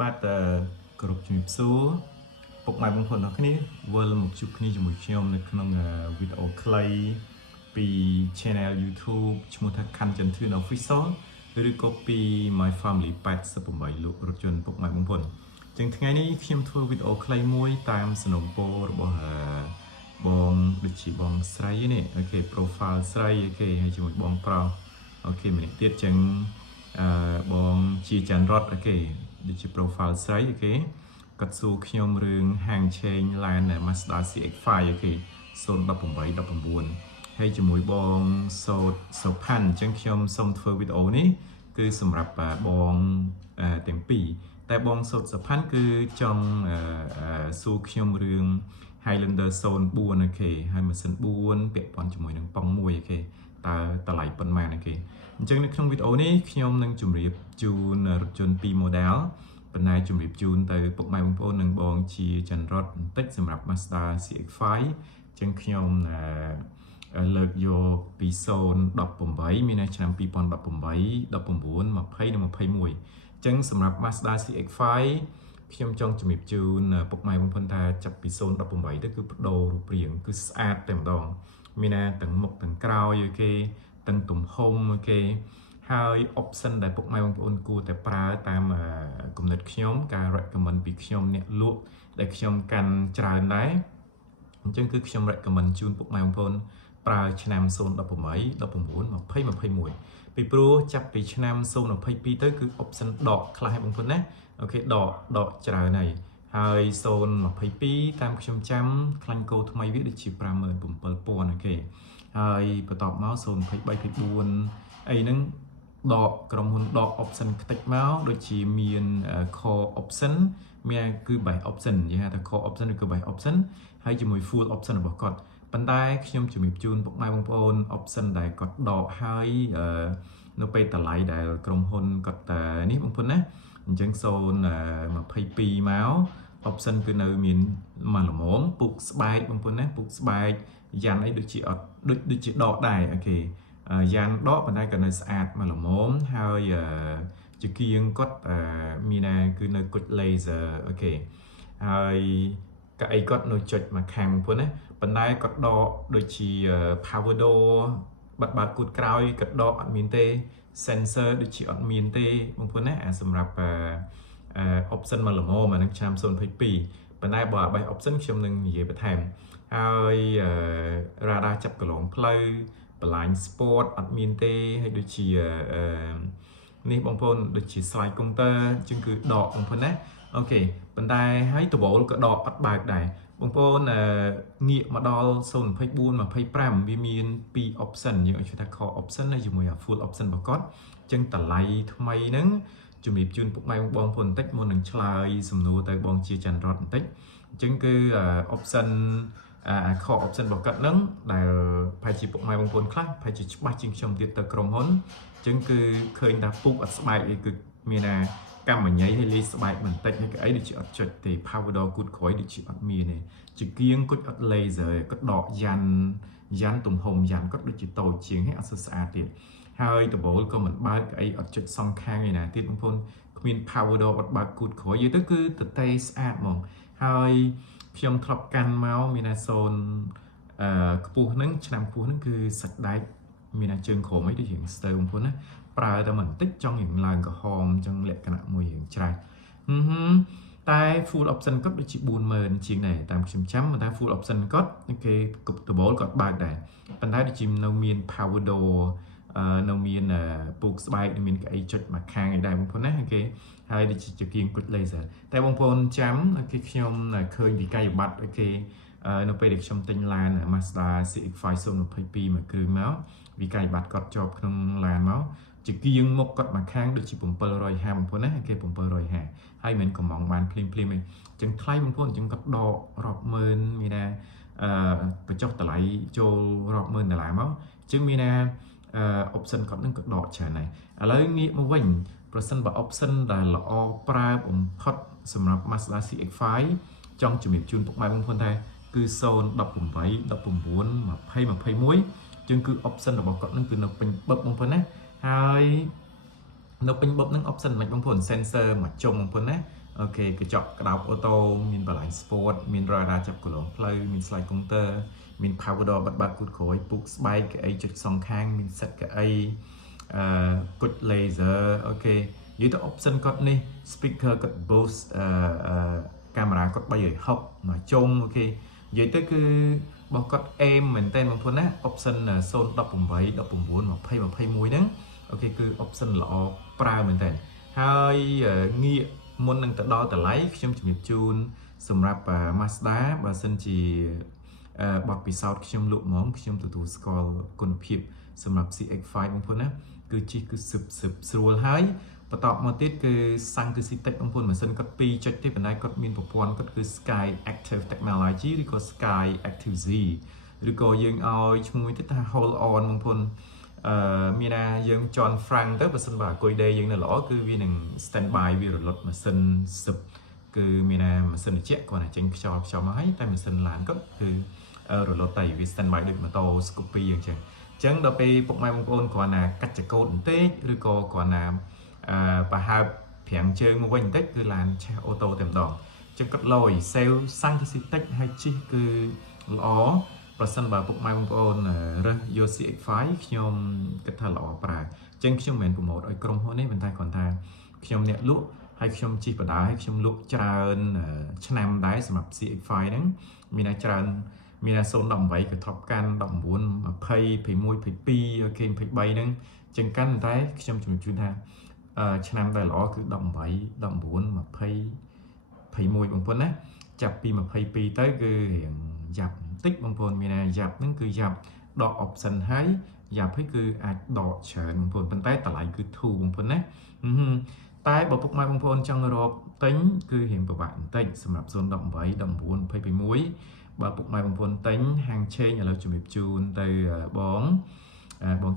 បាទគ្រប់ជំរាបសួរពុកម៉ែបងប្អូនទាំងគ្នាវិលមកជួបគ្នាជាមួយខ្ញុំនៅក្នុងវីដេអូខ្លីពី Channel YouTube ឈ្មោះថា Kanjantun Official ឬក៏ពី My Family 88 លោករថយន្តពុកម៉ែបងប្អូនអញ្ចឹងថ្ងៃនេះខ្ញុំធ្វើវីដេអូខ្លីមួយតាមសំណូមពររបស់បងដូចជាបងស្រីនេះអូខេ profile ស្រីអូខេហើយជាមួយបងប្រុសអូខេម្នាក់ទៀតអញ្ចឹងបងជាច័ន្ទរតអូខេដូចជា profile ស្រីអូខេគាត់សួរខ្ញុំរឿងហាងឆេងឡាន Mazda CX-5 អូខេ018 19ហើយជាមួយបងសូផាន់អញ្ចឹងខ្ញុំសូមធ្វើវីដេអូនេះគឺសម្រាប់បងទាំងពីរតែបងសូផាន់គឺចង់សួរខ្ញុំរឿង Highlander 04អូខេហើយម៉ាស៊ីន4ពាក់ព័ន្ធជាមួយនឹងប៉ង1អូខេតើតម្លៃប៉ុន្មានអូខេអញ្ចឹងនៅក្នុងវីដេអូនេះខ្ញុំនឹងជម្រាបជូនរថយន្ត2 model ប៉ុន្តែជម្រាបជូនទៅពុកម៉ែបងប្អូននិងបងជាចន្ទរតបន្តិចសម្រាប់ Mazda CX-5 អញ្ចឹងខ្ញុំលើកយកពី018មានឆ្នាំ2018 19 20និង21អញ្ចឹងសម្រាប់ Mazda CX-5 ខ្ញុំចង់ជំរាបជូនពុកម៉ែបងប្អូនថាចាប់ពី018ទៅគឺបដូររូបរាងគឺស្អាតតែម្ដងមានទាំងមុខទាំងក្រោយអូខេទាំងទំហំអូខេហើយ option ដែលពុកម៉ែបងប្អូនគួរតែប្រើតាមគំនិតខ្ញុំការ recommend ពីខ្ញុំអ្នកលក់ដែលខ្ញុំកាន់ច្រើនដែរអញ្ចឹងគឺខ្ញុំ recommend ជូនពុកម៉ែបងប្អូនប្រើឆ្នាំ018 19 20 21ពីព្រោះចាប់ពីឆ្នាំ022ទៅគឺ option ដកខ្លះបងប្អូនណាអូខេដកច្រើនហើយ022តាមខ្ញុំចាំខ្លាញ់គោថ្មីវាដូចជា 57,000 អូខេហើយបន្ទាប់មក023 24អីហ្នឹងដកក្រុមហ៊ុនដក option ខ្ទេចមកដូចជាមាន core option មានគឺ base option និយាយថា core option ឬក៏ base option ហើយជាមួយ full option របស់គាត់ប៉ុន្តែខ្ញុំជំរាបជូនពុកម៉ែបងប្អូន option ដែលគាត់ដកហើយនៅពេលតម្លៃដែលក្រុមហ៊ុនគាត់នេះបងប្អូនណាអញ្ចឹង022មក option គឺនៅមានមកល្មមពុកស្បែកបងប្អូនណាពុកស្បែកយ៉ាន់អីដូចជាអត់ដូចជាដកដែរអូខេយ៉ាន់ដកប៉ុន្តែក៏នៅស្អាតមកល្មមហើយជាគៀងគាត់មានគឺនៅគុជ laser អូខេហើយកៅអីគាត់នៅចុចមកខាងបងប្អូនណាប៉ុន្តែគាត់ដកដូចជា power door បាត់គូតក្រោយគាត់ដកអត់មានទេ sensor ដូចជាអត់មានទេបងប្អូនណាសម្រាប់option មកល្មមអានឹងឆ្នាំ022ប៉ុន្តែបើអាបេះ option ខ្ញុំនឹងនិយាយបន្ថែមហើយ radar ចាប់កន្លងផ្លូវ blind spot អត់មានទេហើយដូចជានេះបងប្អូនដូចជា slide counter ជាងគឺដកបងប្អូនណាអូខេប៉ុន្តែហើយតវលក៏ដកអត់បើកដែរបងប្អូនងាកមកដល់024 25វាមាន2 option យើងឲ្យឈ្មោះថា core option ហើយជាមួយ full option របស់គាត់អញ្ចឹងតម្លៃថ្មីហ្នឹងជំរាបជូនពុកម៉ែបងប្អូនបន្តិចមុននឹងឆ្លើយសំណួរទៅបងជាច័ន្ទរតបន្តិចអញ្ចឹងគឺ option core option របស់គាត់ហ្នឹងដែលប្រហែលជាពុកម៉ែបងប្អូនខ្លះប្រហែលជាច្បាស់ជាងខ្ញុំទៀតទៅក្រុមហ៊ុនអញ្ចឹងគឺឃើញថាពុកអត់ស្បែកអីគឺមានកម្មញ័យឲ្យលេស្បែកបន្តិចហើយក៏អីដូចជាអត់ចុចទេ power door គូតក្រោយដូចជាអត់មានទេជាគៀងគាត់អត់ laser គាត់ដកយ៉ាន់ទំហំយ៉ាន់គាត់ដូចជាតូចជាងហើយអត់ស្អាតទៀតហើយដបូលក៏មិនបើកអីអត់ចុចសងខាងឯណាទៀតបងប្អូនគ្មាន power door អត់បើកគូតក្រោយយទៅគឺតេស្អាតហ្មងហើយខ្ញុំធ្លាប់កាន់មកមានខ្ពស់ហ្នឹងឆ្នាំខ្ពស់ហ្នឹងគឺសាច់ដែកមានជើងក្រោមអីដូចជាស្ទើបងប្អូនណាប្រើតែបន្តិចចង់រៀងឡើងក្រហមអញ្ចឹងលក្ខណៈមួយរៀងច្រាស់តែ full option គាត់ដូចជា 40,000 ជាងដែរតាមខ្ញុំចាំតែ full option គាត់គេគប់ដបូលគាត់បើកដែរប៉ុន្តែដូចជានៅមាន power door នៅមានពូកស្បែកមានកៅអីចុចមកខាងឯដែរបងប្អូនណាគេហើយដូចជាគៀងគុជ laser តែបងប្អូនចាំគេខ្ញុំឃើញវិក័យប័ត្រគេនៅពេលដែលខ្ញុំទិញឡាន Mazda CX-5 022មួយគ្រឿងមកវិក័យប័ត្រគាត់ជាប់ក្នុងឡានមកជាគៀងមុខគាត់មកខាងដូចជា750បងប្អូនណាគេ750ហើយមិនកំងបានភ្លាមទេអញ្ចឹងថ្លៃបងប្អូនអញ្ចឹងគាត់ដករាប់ម៉ឺនមានបញ្ចុះតម្លៃចូលរាប់ម៉ឺនដុល្លារមកអញ្ចឹងមានoption គាត់នឹងក៏ដកច្រើនដែរឥឡូវងាកមកវិញប្រសិនបើ option ដែលល្អប្រើបំផុតសម្រាប់ Mazda CX-5 ចង់ជំរាបជូនពុកម៉ែបងប្អូនថាគឺ018 19 20 21ជាងគឺ option របស់គាត់នឹងគឺនៅពេញបឹកបងប្អូនណាហើយនៅពេញបឹកនឹង option មិនបងប្អូន sensor មួយជុំបងប្អូនណា ok cái chọn cái đọc ô tô mình bảo lãnh sport mình radar chụp của lồng play mình slide counter mình power door bật bật cột khối book spike cái ấy chụp song khang mình set cái ấy cột laser ok dưới đó option code này speaker code boost camera code bay ở học mà trông ok dưới tới cứ bao code em mình tên bằng thuần á option là zone đọc bằng bảy đọc bằng bốn mà pay muối nắng ok cứ option lọ pra mình tên hai nghĩa môn năng tự đo tự lấy trong trường hợp chun sầm rạp Mazda và sân chỉ bọc bị sao trong lụa móng trong từ score con phiệp sầm rạp CX5 bằng thuần á cứ chỉ cứ sụp sùa hái và tọt một tiết cứ sang cứ xịt tech bằng thuần mà sân copy check tiếp bên này có min bộ phận có cứ Sky Active Technology rồi có Sky Active Z rồi có dương ao chung với ta hold on bằng thuần mina dương John Frank tới và sân bà coi đây dương là lõ cứ vì năng standby vì rồi lót mà sân sụp cứ mina mà sân chết còn là tranh cho máy tay mà sân làm cấp cứ rồi lót tay vì standby được mà to copy dương chẳng chẳng đâu pe bộ mai bông ôn còn là cắt chặt code tết rồi còn là và hai phèn chơi một quanh tết cứ làm ô tô tìm đòn chẳng cắt lồi sale sang cái tech hay chi cứ lõ và sân bà bụng mai bông ôn rồi vô sĩ phái khi nhom cái thà lọ bà chân khi nhom mình của một ở trong hôm nay mình thay còn thay khi nhom nhẹ lụa hay khi nhom chi và đá hay khi nhom lụa tràn năm đáy sầm mập sĩ phái đấy mình đã tràn mình đã sôn đồng vậy cái thọp can đồng buồn mà pay môi pay pi ok pay bay nâng chân căn đấy khi nhom chúng chúng ta năm đáy lọ cứ đồng vậy đồng buồn mà pay môi bằng phun á chặt pi mà pay pi tới cứ hiện dập tích bằng phun mình dập nó cứ dập đọ option hay dập hay cứ đọ chờ bằng phun bên tay lại cứ thu bằng phun á tay bộ phận mai bằng phun trong rồi tính cứ hiện của bạn tính sầm lập zone động vậy đồng buồn pay muối và bộ mai bằng phun tính hàng trên nhà lâu chuẩn bị chun từ bóng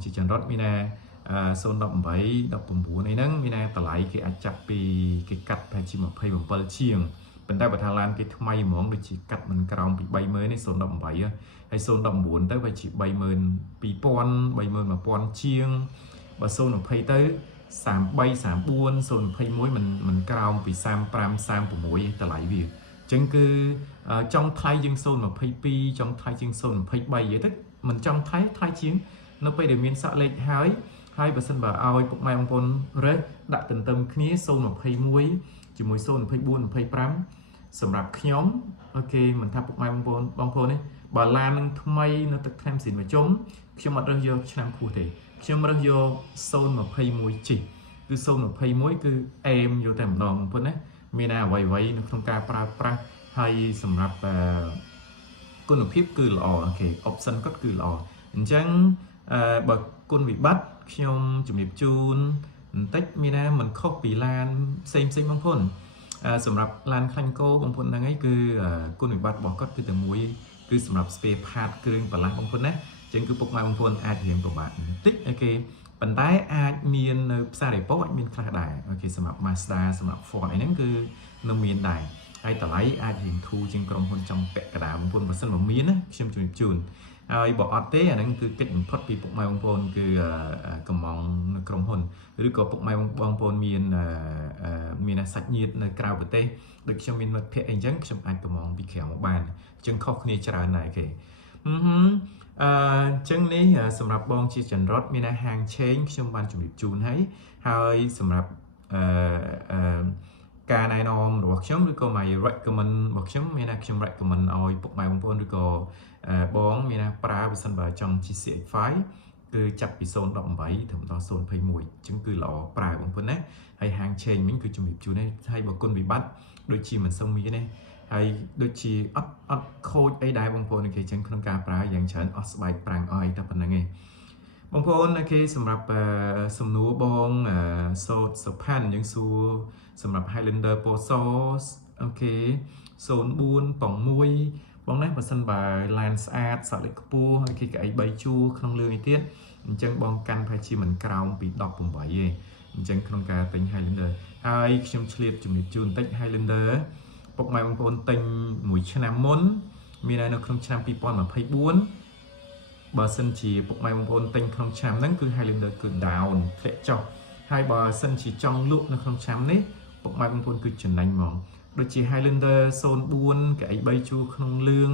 chỉ chân rót mina zone động vậy đồng buồn này nắng mina lại cái chặt pi cái cắt hay chỉ một pay bằng bal chieng bên tay bờ Thái Lan cái may món được chỉ cắt mình còng bị bay mới nên sồn động bảy hay sồn động buồn tới phải chỉ bay mơn bị bay mơn mà pon chiêng và sồn nó pay tới sàm bay sàm buôn sồn pay muối mình còng bị sam của muối ta lại việc chứng cứ trong thái dương sồn mà pay pi trong thái dương sồn pay bay vậy tức mình trong thái chiến nó pay để miền sạ lệch hai và sân bà ao cũng may ông pon rớt đặt tận tâm kia sồn mà pay muối chỉ muối sồn pay buôn pay pramสำหรับขยมโอเคมันทับปกไม้บางคนนี่บาลานมันทำไมnó tự thêm xịn mà trống khi mà rơi vô năm cụ thể khi mà rơi vô sâu mà phay muối chỉ cứ sâu mà phay muối cứ em vô tầm đòn phân đấy miền nào vậy nó không ca pra hay สำหรับคุณภาพคือหล่อโอเค option ก็คือหล่อจังบางคนbị bắt ขยมจุ่มจูนtích miền nào mình khóc bị lan xemบางคนสำหรับลานคันโก้บางคนนั่งไอ้คือคุณวิบัติบอกก็คือแต่มวยคือสำหรับสเปรย์พาดเครื่องปลาบางคนนะจึงคือปกมาบางคนอาจเห็นตัวแบบติ๊กโอเคปัญไดอาจมีนซาเรโป้มีนคลาดได้โอเคสำหรับมาสด้าสำหรับฟอร์ดไอ้นั่นคือนมีนได้ไอ้แต่ไรอาจเห็นทูจึงกรมคนจำแปะกระดาษบางคนมาสนแบบมีนนะเชื่อมจูนไอ้บอกอัตเต้นั่นคือเก็ตพอดปีปกมาบางคนคือกระมองกรมคนหรือก็ปกมาบางคนมีนสัตว์ยีดในกราวประเทศโดยช่วงมีนเพะเองจังช่วงไอ้กระมองปีแขวบานจังข้อคณีจราไหนเคจังนี้สำหรับบองชีจันรถมีนหางเชงช่วงวันจุดจูนให้สำหรับการนายนอมหรือว่าช่วงหรือก็ไม่รักกับมันบอกช่วงมีนช่วงรักกับมันเอาปกมาบางคนหรือก็บองมีนะปลาเป็นสันบาจังชีเสียไฟคือจับปีโซนดอกใบถึงตอนโซนไฟมวยจึงคือหล่อปลาบางคนนะให้หางเชนมันคือจุ่มจูนี่ให้บางคนbị bắtโดยชีมันส่งมีนี่ให้โดยชีอัดโคดไอ้ได้บางคนโอเคจังโครงการปลาอย่างเช่นออสไบปรางอ้อยแต่เป็นยังไงบางคนโอเคสำหรับสมนัวบองโซดสพันยังซูสำหรับไฮแลนเดอร์โปโซสโอเคโซนบูนป่องมวยบางนั้นเป็นสันบาลานส์อาร์ตสลิกปูโอเคกับไอ้ใบชูขนมเลือดไอเตี้ยจังบองกันภายชีมันกราวปีดอกปุ่มใบจังโครงการเป็นไฮแลนเดอร์ไอ้ชมเฉลี่ยจุ่มจูนเต็งไฮแลนเดอร์ปกไม้บางคนเต็งหมุยชนะมนมีในนกคำชามปีปอนมาไพ่บ้วนบาสันชีปกไม้บางคนเต็งคำชามนั่นคือไฮแลนเดอร์คือดาวน์เฟะจอกให้บาสันชีจองลุกนกคำชามนี้ป ពុកម៉ែបងប្អូនគឺចំណេញហ្មងដូចជា Highlander 04កៅអី3ជួរក្នុងលឿង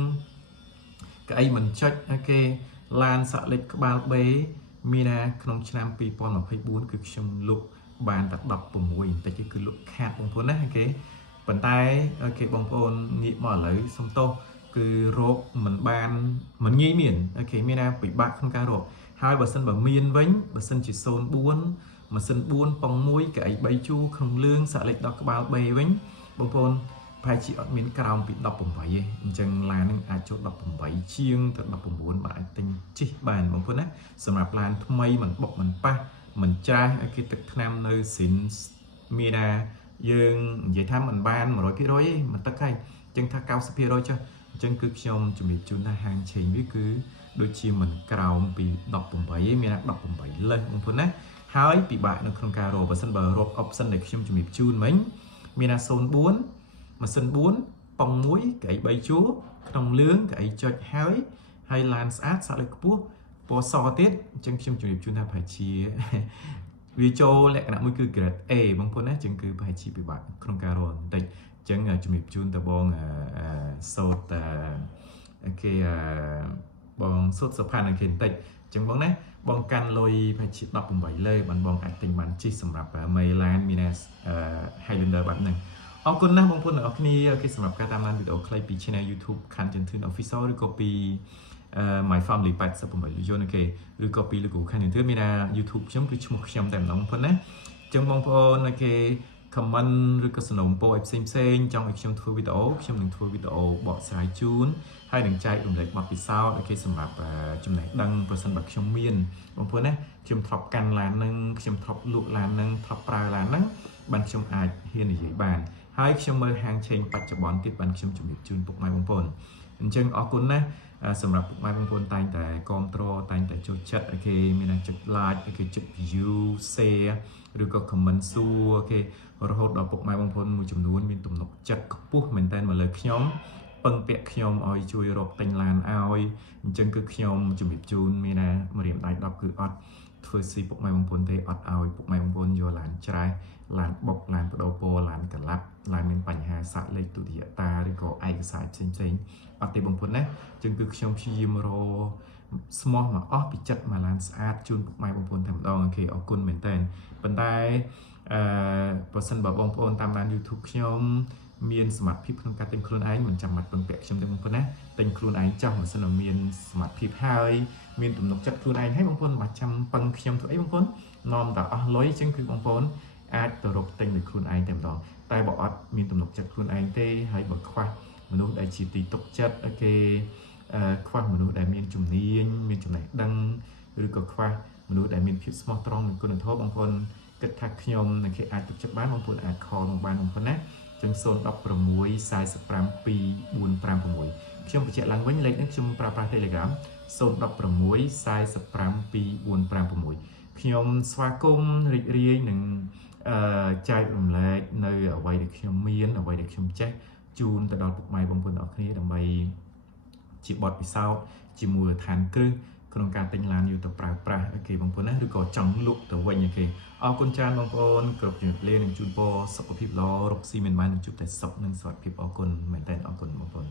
កៅអីមិនចុចអូខេឡានសាក់លិចក្បាលបេមានណាក្នុងឆ្នាំ2024គឺខ្ញុំលុបបានតែ16បន្តិចគឺលុបខាតបងប្អូនណាអូខេប៉ុន្តែអូខេបងប្អូនងាកមកឥឡូវសុំទោសគឺរោគមិនបានមិនងាយមានអូខេមានណាពិបាកក្នុងការរកហើយបើសិនបើមានវិញបើសិនជា04ម៉ាស៊ីន4ប៉ុង1កៅអី3ជួរក្នុងលឿងសាក់លិចដល់ក្បាលបេវិញបងប្អូនប្រហែលជាអត់មានក្រោមពី18ទេអញ្ចឹងឡាននឹងអាចចូល18ជាងទៅ19បាទអាចទិញជិះបានបងប្អូនណាសម្រាប់ឡានថ្មីមិនបុកមិនប៉ះមិនច្រាស់ឲ្យគេទឹកថ្នាំនៅស៊ីនមានណាយើងនិយាយថាមិនបាន100%ទេមិនទឹកហើយអញ្ចឹងថា90%ចុះអញ្ចឹងគឺខ្ញុំជំរាបជូនថាហាងឆេងវាគឺដូចជាមិនក្រោមពី18ទេមានណា18លើសបងប្អូនណាហើយពិបាកនៅក្នុងការរកបើសិនបើរក option ដែលខ្ញុំជំរាបជូនមិញមានណា04ម៉ាស៊ីន4ប៉ុង1កៅអី3ជួរក្នុងលឿងកៅអីចុចហើយឡានស្អាតសាក់លិចខ្ពស់ពណ៌សទៀតអញ្ចឹងខ្ញុំជម្រាបជូនថាប្រហែលជាវាចូលលក្ខណៈមួយគឺ grade A បងប្អូនណាអញ្ចឹងគឺប្រហែលជាពិបាកក្នុងការរកបន្តិចអញ្ចឹងជម្រាបជូនទៅបងសូត្រគេបងសុទ្ធសុផានគេបន្តិចអញ្ចឹងបងណាបងកាន់លុយប្រហែលជា18លើបានបងអាចទិញបានជិះសម្រាប់មេឡានមាន Highlander បែបហ្នឹងអរគុណណាស់បងប្អូនទាំងអស់គ្នាគេសម្រាប់ការតាមដានវីដេអូខ្លីពី Channel YouTube ខាន់ចន្ទធឿន Official ឬក៏ពី My Family 88យន្តគេឬក៏ពីលោកគ្រូខាន់ចន្ទធឿនមាន YouTube ខ្ញុំគឺឈ្មោះខ្ញុំតែម្ដងបងប្អូនណាអញ្ចឹងបងប្អូនគេ comment ឬក៏សំណូមពរឲ្យផ្សេងចង់ឲ្យខ្ញុំធ្វើវីដេអូខ្ញុំនឹងធ្វើវីដេអូបកស្រាយជូនហើយនឹងចែករំលែកបទពិសោធន៍ឲ្យគេសម្រាប់ចំណេះដឹងប្រសិនបើខ្ញុំមានបងប្អូនណាខ្ញុំធ្លាប់កាន់ឡាននឹងខ្ញុំធ្លាប់លក់ឡាននឹងធ្លាប់ប្រើឡានហ្នឹងបានខ្ញុំអាចហ៊ាននិយាយបានហើយខ្ញុំមើលហាងឆេងបច្ចុប្បន្នទៀតបានខ្ញុំជំរាបជូនពុកម៉ែបងប្អូនអញ្ចឹងអរគុណណាស់សម្រាប់ពុកម៉ែបងប្អូនតែងតែគាំទ្រតែងតែចូលចិត្តអូខេមានតែចុច like អូខេចុច view share ឬក៏ comment សួរអូខេរហូតដល់ពុកម៉ែបងប្អូនមួយចំនួនមានទំនុកចិត្តខ្ពស់មែនតើមកលើខ្ញុំពឹងពាក់ខ្ញុំឲ្យជួយរកទិញឡានឲ្យអញ្ចឹងគឺខ្ញុំជំរាបជូនមានតែម្រាមដៃ10គឺអត់ធ្វើស៊ីពុកម៉ែបងប្អូនទេអត់ឲ្យពុកម៉ែបងប្អូនយកឡានច្រេះឡានបុកឡានបដូរពណ៌ឡានកលាប់ឡានមានបញ្ហាសាក់លេខទុតិយតាឬក៏ឯកសារផ្សេងអត់ទេបងប្អូនណាអញ្ចឹងគឺខ្ញុំព្យាយាមរកស្មោះមកអស់ពីចិត្តមកឡានស្អាតជូនពុកម៉ែបងប្អូនតែម្ដងអូខេអរគុណមែនតើប៉ុន្តែបើសិនបើបងប្អូនតាមដាន YouTube ខ្ញុំមានសមត្ថភាពក្នុងការទិញខ្លួនឯងមិនចាំបាច់ពឹងពាក់ខ្ញុំទេបងប្អូនណាទិញខ្លួនឯងចោះបើសិនបើមានសមត្ថភាពហើយមានទំនុកចិត្តខ្លួនឯងហើយបងប្អូនមិនចាំពឹងខ្ញុំធ្វើអីបងប្អូននាំតែអស់លុយអញ្ចឹងគឺបងប្អូនអាចទៅរកទិញដោយខ្លួនឯងតែម្ដងតែបើអត់មានទំនុកចិត្តខ្លួនឯងទេហើយបើខ្វះមនុស្សដែលជាទីទុកចិត្តគេខ្វះមនុស្សដែលមានជំនាញមានចំណេះដឹងឬក៏ខ្វះមនុស្សដែលមានភាពស្មោះត្រង់និងគុណធម៌បងប្អូនគិតថាខ្ញុំនឹងគេអាចទុកចិត្តបានបងប្អូនអាចខលមកបានបងប្អូនណាចឹង016 45 2456ខ្ញុំបញ្ជាក់ឡើងវិញលេខនេះខ្ញុំប្រើប្រាស់ Telegram 016 45 2456ខ្ញុំស្វាគមន៍រីករាយនឹងចែករំលែកនៅអ្វីដែលខ្ញុំមានអ្វីដែលខ្ញុំចេះជូនទៅដល់ពុកម៉ែបងប្អូនទាំងអស់គ្នាដើម្បីជាបទពិសោធន៍ជាមូលដ្ឋានគ្រឹះក្នុងការទិញឡានយកទៅប្រើប្រាស់អូខេបងប្អូនណាឬក៏ចង់លក់ទៅវិញអូខេអរគុណច្រើនបងប្អូនគ្រប់ជំរាបលានឹងជូនពរសុខភាពល្អរកស៊ីមានបាននឹងជួបតែសុខនិងសុខភាពអរគុណមែនតើអរគុណបងប្អូន